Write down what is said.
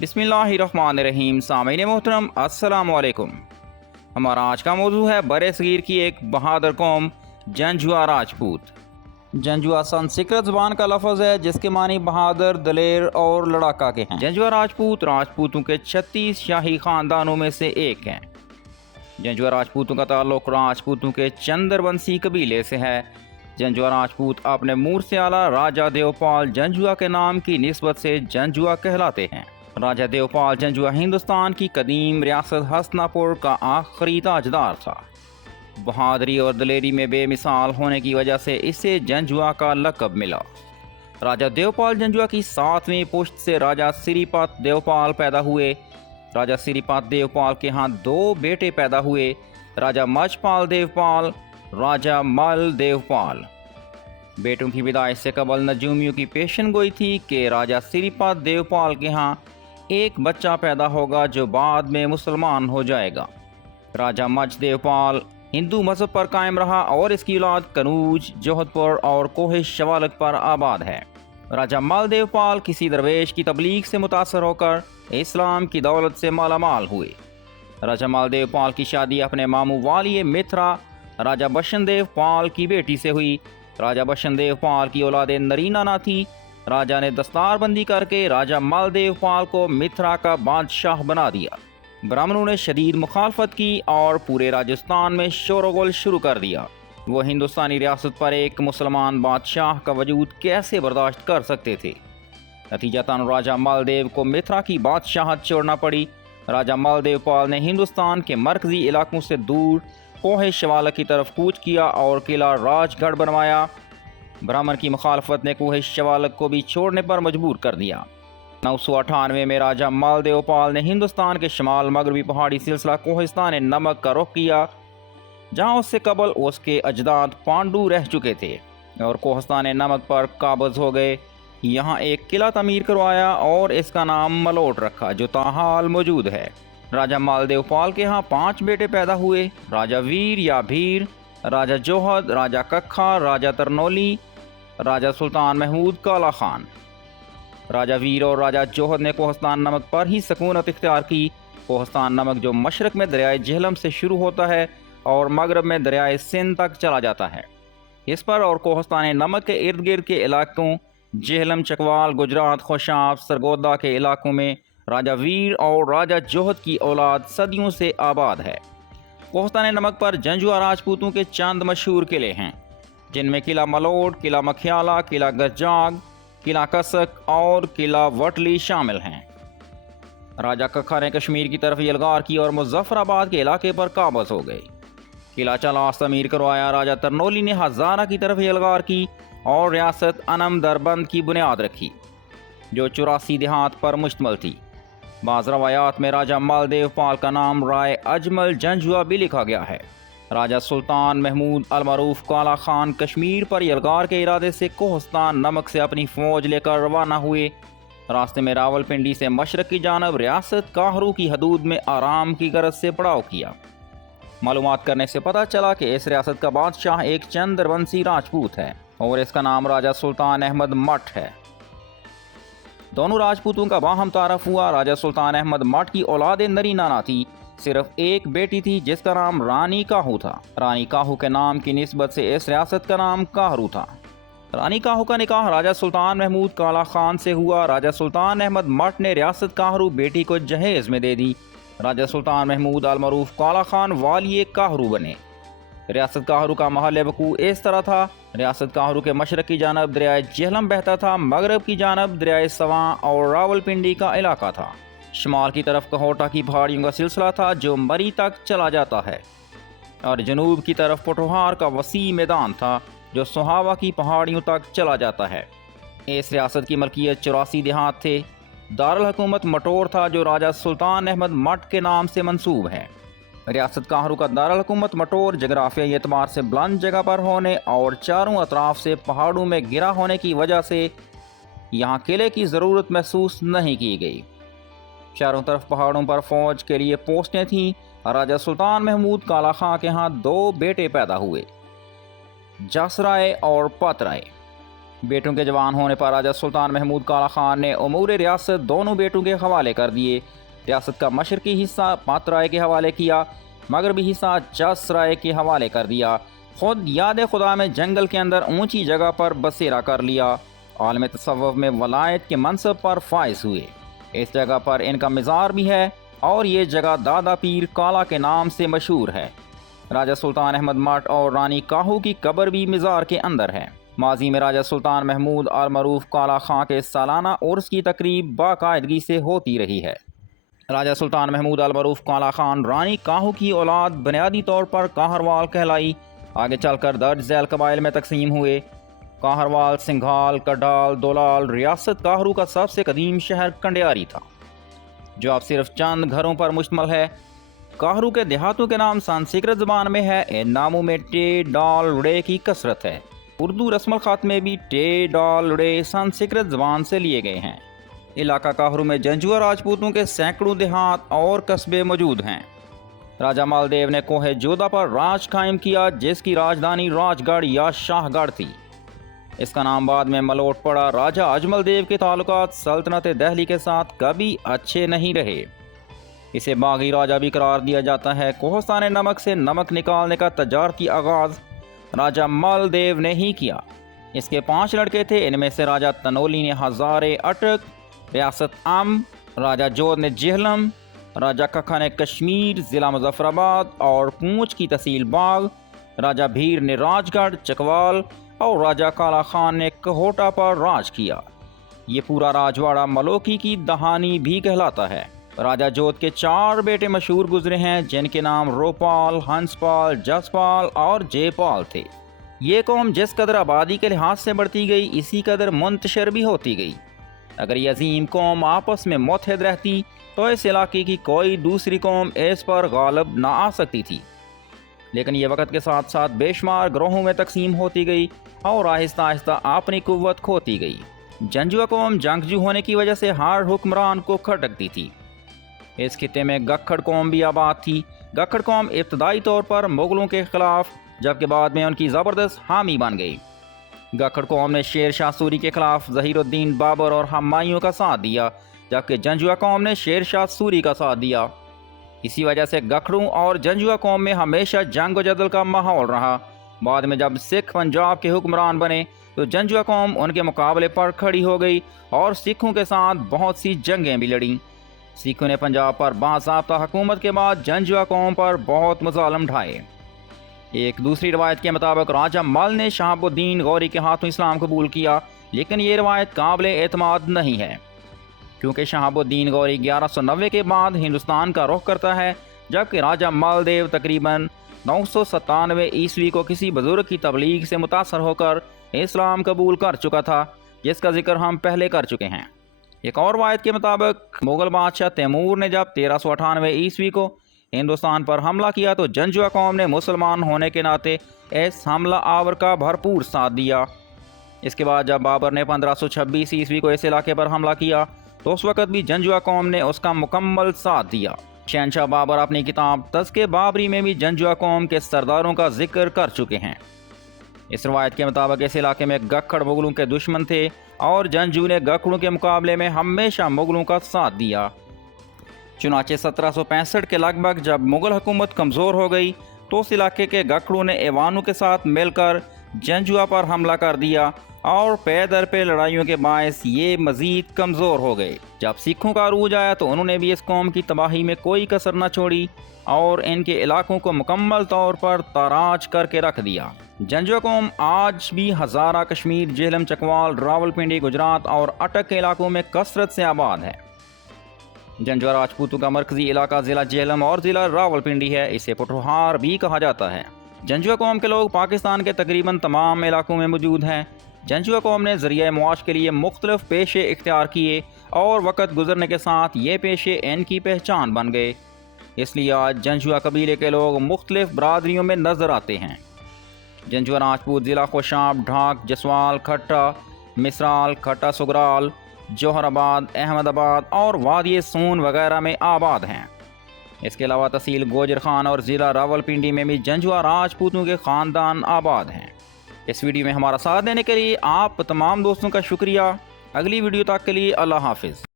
بسم اللہ الرحمن الرحیم۔ سامعین محترم السلام علیکم۔ ہمارا آج کا موضوع ہے برِ صغیر کی ایک بہادر قوم جنجوا راجپوت۔ جنجوا سنسکرت زبان کا لفظ ہے جس کے معنی بہادر، دلیر اور لڑاکا کے ہیں۔ جنجوا راجپوت راجپوتوں کے 36 شاہی خاندانوں میں سے ایک ہیں۔ جنجوا راجپوتوں کا تعلق راجپوتوں کے چندر ونسی قبیلے سے ہے۔ جنجوا راجپوت اپنے مورث اعلیٰ راجہ دیوپال جنجوا کے نام کی نسبت سے جنجوا کہلاتے ہیں۔ راجہ دیوپال جنجوا ہندوستان کی قدیم ریاست ہستنا پور کا آخری تاجدار تھا۔ بہادری اور دلیری میں بے مثال ہونے کی وجہ سے اسے جنجوا کا لقب ملا۔ راجہ دیوپال جنجوا کی 7ویں پشت سے راجہ سری پت دیوپال پیدا ہوئے۔ راجہ سری پت دیوپال کے ہاں 2 بیٹے پیدا ہوئے، راجہ مجپال دیوپال، راجہ مل دیوپال۔ بیٹوں کی پیدائش سے قبل نجومیوں کی پیشن گوئی تھی کہ راجہ سری پت دیوپال کے ہاں ایک بچہ پیدا ہوگا جو بعد میں مسلمان ہو جائے گا۔ راجہ مج دیوپال ہندو مذہب پر قائم رہا اور اس کی اولاد کنوج، جوہد پور اور کوہ شوالک پر آباد ہے۔ راجہ مل دیوپال کسی درویش کی تبلیغ سے متاثر ہو کر اسلام کی دولت سے مالا مال ہوئے۔ راجہ مل دیوپال کی شادی اپنے ماموں والی مترا راجہ بشن دیوپال کی بیٹی سے ہوئی۔ راجہ بشن دیوپال کی اولاد نرینہ نہ تھی۔ راجہ نے دستار بندی کر کے راجہ مل دیوپال کو مترا کا بادشاہ بنا دیا۔ برہمنوں نے شدید مخالفت کی اور پورے راجستھان میں شور و غل شروع کر دیا۔ وہ ہندوستانی ریاست پر ایک مسلمان بادشاہ کا وجود کیسے برداشت کر سکتے تھے؟ نتیجتاً راجہ مل دیو کو مترا کی بادشاہت چھوڑنا پڑی۔ راجہ مل دیوپال نے ہندوستان کے مرکزی علاقوں سے دور کوہ شوالک کی طرف کوچ کیا اور قلعہ راج گڑھ بنوایا۔ برہمن کی مخالفت نے کوہ شوالک کو بھی چھوڑنے پر مجبور کر دیا۔ 998 میں راجہ مل دیوپال نے ہندوستان کے شمال مغربی پہاڑی سلسلہ کوہستان نمک کا رخ کیا، جہاں اس سے قبل اس کے اجداد پانڈو رہ چکے تھے اور کوہستان نمک پر قابض ہو گئے۔ یہاں ایک قلعہ تعمیر کروایا اور اس کا نام ملوٹ رکھا جو تاحال موجود ہے۔ راجہ مل دیوپال کے ہاں 5 بیٹے پیدا ہوئے، راجہ ویر یا بھیر، راجہ جوہد، راجہ ککھا، راجہ ترنولی، راجہ سلطان محمود کالا خان۔ راجہ ویر اور راجہ جوہد نے کوہستان نمک پر ہی سکونت اختیار کی۔ کوہستان نمک جو مشرق میں دریائے جہلم سے شروع ہوتا ہے اور مغرب میں دریائے سندھ تک چلا جاتا ہے، اس پر اور کوہستان نمک کے ارد گرد کے علاقوں جہلم، چکوال، گجرات، خوشاب، سرگودا کے علاقوں میں راجہ ویر اور راجہ جوہد کی اولاد صدیوں سے آباد ہے۔ کوہستان نمک پر جنجوا راجپوتوں کے چند مشہور قلعے ہیں، جن میں قلعہ ملوٹ، قلعہ مکھیالہ، قلعہ گجاگ، قلعہ کسک اور قلعہ وٹلی شامل ہیں۔ راجہ ککھا نے کشمیر کی طرف یلغار کی اور مظفر آباد کے علاقے پر قابض ہو گئے۔ قلعہ چلاس تعمیر کروایا۔ راجہ ترنولی نے ہزارہ کی طرف یلغار کی اور ریاست انم دربند کی بنیاد رکھی، جو 84 دیہات پر مشتمل تھی۔ بعض روایات میں راجہ مل دیوپال کا نام رائے اجمل جنجوا بھی لکھا گیا ہے۔ راجہ سلطان محمود المعروف کالا خان کشمیر پر یلغار کے ارادے سے کوہستان نمک سے اپنی فوج لے کر روانہ ہوئے۔ راستے میں راول پنڈی سے مشرق کی جانب ریاست کاہرو کی حدود میں آرام کی غرض سے پڑاؤ کیا۔ معلومات کرنے سے پتہ چلا کہ اس ریاست کا بادشاہ ایک چندر ونسی راجپوت ہے اور اس کا نام راجہ سلطان احمد مٹھ ہے۔ دونوں راجپوتوں کا باہم تعارف ہوا۔ راجہ سلطان احمد مٹھ کی اولاد نرینہ نہ تھی، صرف ایک بیٹی تھی جس کا نام رانی کاہو تھا۔ رانی کاہو کے نام کی نسبت سے اس ریاست کا نام کاہرو تھا۔ رانی کاہو کا نکاح راجہ سلطان محمود کالا خان سے ہوا۔ راجہ سلطان احمد مٹھ نے ریاست کاہرو بیٹی کو جہیز میں دے دی۔ راجہ سلطان محمود المعروف کالا خان والی کاہرو بنے۔ ریاست کاہرو کا محل وقوع اس طرح تھا: ریاست کاہرو کے مشرق کی جانب دریائے جہلم بہتا تھا، مغرب کی جانب دریائے سواں اور راول پنڈی کا علاقہ تھا، شمال کی طرف کہوٹا کی پہاڑیوں کا سلسلہ تھا جو مری تک چلا جاتا ہے، اور جنوب کی طرف پٹوہار کا وسیع میدان تھا جو سہاوا کی پہاڑیوں تک چلا جاتا ہے۔ اس ریاست کی ملکیت 84 دیہات تھے۔ دارالحکومت مٹور تھا جو راجہ سلطان احمد مٹھ کے نام سے منسوب ہے۔ ریاست کاہرو کا دارالحکومت مٹور جغرافیائی اعتبار سے بلند جگہ پر ہونے اور چاروں اطراف سے پہاڑوں میں گھرا ہونے کی وجہ سے یہاں قلعے کی ضرورت محسوس نہیں کی گئی۔ چاروں طرف پہاڑوں پر فوج کے لیے پوسٹیں تھیں۔ راجہ سلطان محمود کالا خان کے ہاں 2 بیٹے پیدا ہوئے، جس رائے اور پت رائے۔ بیٹوں کے جوان ہونے پر راجہ سلطان محمود کالا خان نے امور ریاست دونوں بیٹوں کے حوالے کر دیے۔ ریاست کا مشرقی حصہ پاترائے کے حوالے کیا، مغربی حصہ چس رائے کے حوالے کر دیا۔ خود یاد خدا میں جنگل کے اندر اونچی جگہ پر بسیرا کر لیا۔ عالم تصوف میں ولایت کے منصب پر فائز ہوئے۔ اس جگہ پر ان کا مزار بھی ہے اور یہ جگہ دادا پیر کالا کے نام سے مشہور ہے۔ راجہ سلطان احمد مٹ اور رانی کاہو کی قبر بھی مزار کے اندر ہے۔ ماضی میں راجہ سلطان محمود المعروف کالا خان کے سالانہ عرس کی تقریب باقاعدگی سے ہوتی رہی ہے۔ راجہ سلطان محمود المعروف کالا خان رانی کاہو کی اولاد بنیادی طور پر کاہروال کہلائی، آگے چل کر درج ذیل قبائل میں تقسیم ہوئے۔ کاہروال، سنگھال، کڈال، دولال ریاست کاہرو کا سب سے قدیم شہر کنڈیاری تھا، جو اب صرف چند گھروں پر مشتمل ہے۔ کاہرو کے دیہاتوں کے نام سنسکرت زبان میں ہے۔ ان ناموں میں ٹے، ڈال، ڑے کی کثرت ہے۔ اردو رسم الخط میں بھی ٹے، ڈال، ڑے سنسکرت زبان سے لیے گئے ہیں۔ علاقہ کاہرو میں جنجوا راجپوتوں کے سینکڑوں دیہات اور قصبے موجود ہیں۔ راجہ مالدیو نے کوہ جودھا پر راج قائم کیا، جس کی راجدھانی راج گڑھ یا شاہ گڑھ تھی۔ اس کا نام بعد میں ملوٹ پڑا۔ راجہ اجمل دیو کے تعلقات سلطنت دہلی کے ساتھ کبھی اچھے نہیں رہے۔ اسے باغی راجہ بھی قرار دیا جاتا ہے۔ کوہستان نمک سے نمک نکالنے کا تجارتی آغاز راجہ مال دیو نے ہی کیا۔ اس کے 5 لڑکے تھے، ان میں سے راجہ تنولی نے ہزارے اٹک ریاست راجہ جودھ نے جہلم، راجہ ککھا نے کشمیر ضلع مظفر آباد اور پونچھ کی تحصیل باغ، راجہ بھیر نے راج گڑھ چکوال اور راجہ کالا خان نے کہوٹا پر راج کیا۔ یہ پورا راجواڑہ ملوکی کی دہانی بھی کہلاتا ہے۔ راجہ جودھ کے 4 بیٹے مشہور گزرے ہیں، جن کے نام روپال، ہنس پال، جس پال اور جے پال تھے۔ یہ قوم جس قدر آبادی کے لحاظ سے بڑھتی گئی، اسی قدر منتشر بھی ہوتی گئی۔ اگر یہ عظیم قوم آپس میں متحد رہتی تو اس علاقے کی کوئی دوسری قوم اس پر غالب نہ آ سکتی تھی، لیکن یہ وقت کے ساتھ ساتھ بے شمار گروہوں میں تقسیم ہوتی گئی اور آہستہ آہستہ اپنی قوت کھوتی گئی۔ جنجوا قوم جنگجو ہونے کی وجہ سے ہر حکمران کو کھٹکتی تھی۔ اس خطے میں گکھڑ قوم بھی آباد تھی۔ گکھڑ قوم ابتدائی طور پر مغلوں کے خلاف، جبکہ بعد میں ان کی زبردست حامی بن گئی۔ گکھڑ قوم نے شیر شاہ سوری کے خلاف ظہیر الدین بابر اور ہمایوں کا ساتھ دیا، جبکہ جنجوا قوم نے شیر شاہ سوری کا ساتھ دیا۔ اسی وجہ سے گکھڑوں اور جنجوا قوم میں ہمیشہ جنگ و جدل کا ماحول رہا۔ بعد میں جب سکھ پنجاب کے حکمران بنے تو جنجوا قوم ان کے مقابلے پر کھڑی ہو گئی اور سکھوں کے ساتھ بہت سی جنگیں بھی لڑیں۔ سکھوں نے پنجاب پر باضابطہ حکومت کے بعد جنجوا قوم پر بہت مظالم ڈھائے۔ ایک دوسری روایت کے مطابق راجہ مل نے شہاب الدین غوری کے ہاتھوں اسلام قبول کیا، لیکن یہ روایت قابل اعتماد نہیں ہے، کیونکہ شہاب الدین غوری 1190 کے بعد ہندوستان کا رخ کرتا ہے، جبکہ راجہ مالدیو تقریباً 997 عیسوی کو کسی بزرگ کی تبلیغ سے متاثر ہو کر اسلام قبول کر چکا تھا، جس کا ذکر ہم پہلے کر چکے ہیں۔ ایک اور روایت کے مطابق مغل بادشاہ تیمور نے جب 1398 عیسوی کو ہندوستان پر حملہ کیا تو جنجوا قوم نے مسلمان ہونے کے ناطے اس حملہ آور کا بھرپور ساتھ دیا۔ اس کے بعد جب بابر نے 1526 عیسوی کو اس علاقے پر حملہ کیا تو اس وقت بھی جنجوا قوم نے اس کا مکمل ساتھ دیا۔ شہنشاہ بابر اپنی کتاب تذکرہ بابری میں بھی جنجوا قوم کے سرداروں کا ذکر کر چکے ہیں۔ اس روایت کے مطابق اس علاقے میں گکھڑ مغلوں کے دشمن تھے اور جنجو نے گکھڑوں کے مقابلے میں ہمیشہ مغلوں کا ساتھ دیا۔ چنانچہ 1765 کے لگ بھگ جب مغل حکومت کمزور ہو گئی تو اس علاقے کے گکھڑوں نے ایوانوں کے ساتھ مل کر جنجوا پر حملہ کر دیا اور پے در پہ لڑائیوں کے باعث یہ مزید کمزور ہو گئے۔ جب سکھوں کا عروج آیا تو انہوں نے بھی اس قوم کی تباہی میں کوئی کسر نہ چھوڑی اور ان کے علاقوں کو مکمل طور پر تاراج کر کے رکھ دیا۔ جنجوا قوم آج بھی ہزارہ، کشمیر، جہلم، چکوال، راولپنڈی، گجرات اور اٹک کے علاقوں میں کثرت سے آباد ہے۔ جنجوا راجپوتوں کا مرکزی علاقہ ضلع جہلم اور ضلع راولپنڈی ہے، اسے پٹھوہار بھی کہا جاتا ہے۔ جنجوا قوم کے لوگ پاکستان کے تقریباً تمام علاقوں میں موجود ہیں۔ جنجوا قوم نے ذریعہ معاش کے لیے مختلف پیشے اختیار کیے اور وقت گزرنے کے ساتھ یہ پیشے ان کی پہچان بن گئے، اس لیے آج جنجوا قبیلے کے لوگ مختلف برادریوں میں نظر آتے ہیں۔ جنجوا راجپوت ضلع خوشاب، ڈھاک، جسوال، کھٹا، مسرال، کھٹا سگرال، جوہر آباد، احمد آباد اور وادی سون وغیرہ میں آباد ہیں۔ اس کے علاوہ تحصیل گوجر خان اور ضلع راولپنڈی میں بھی جنجوا راجپوتوں کے خاندان آباد ہیں۔ اس ویڈیو میں ہمارا ساتھ دینے کے لیے آپ تمام دوستوں کا شکریہ. اگلی ویڈیو تک کے لیے اللہ حافظ.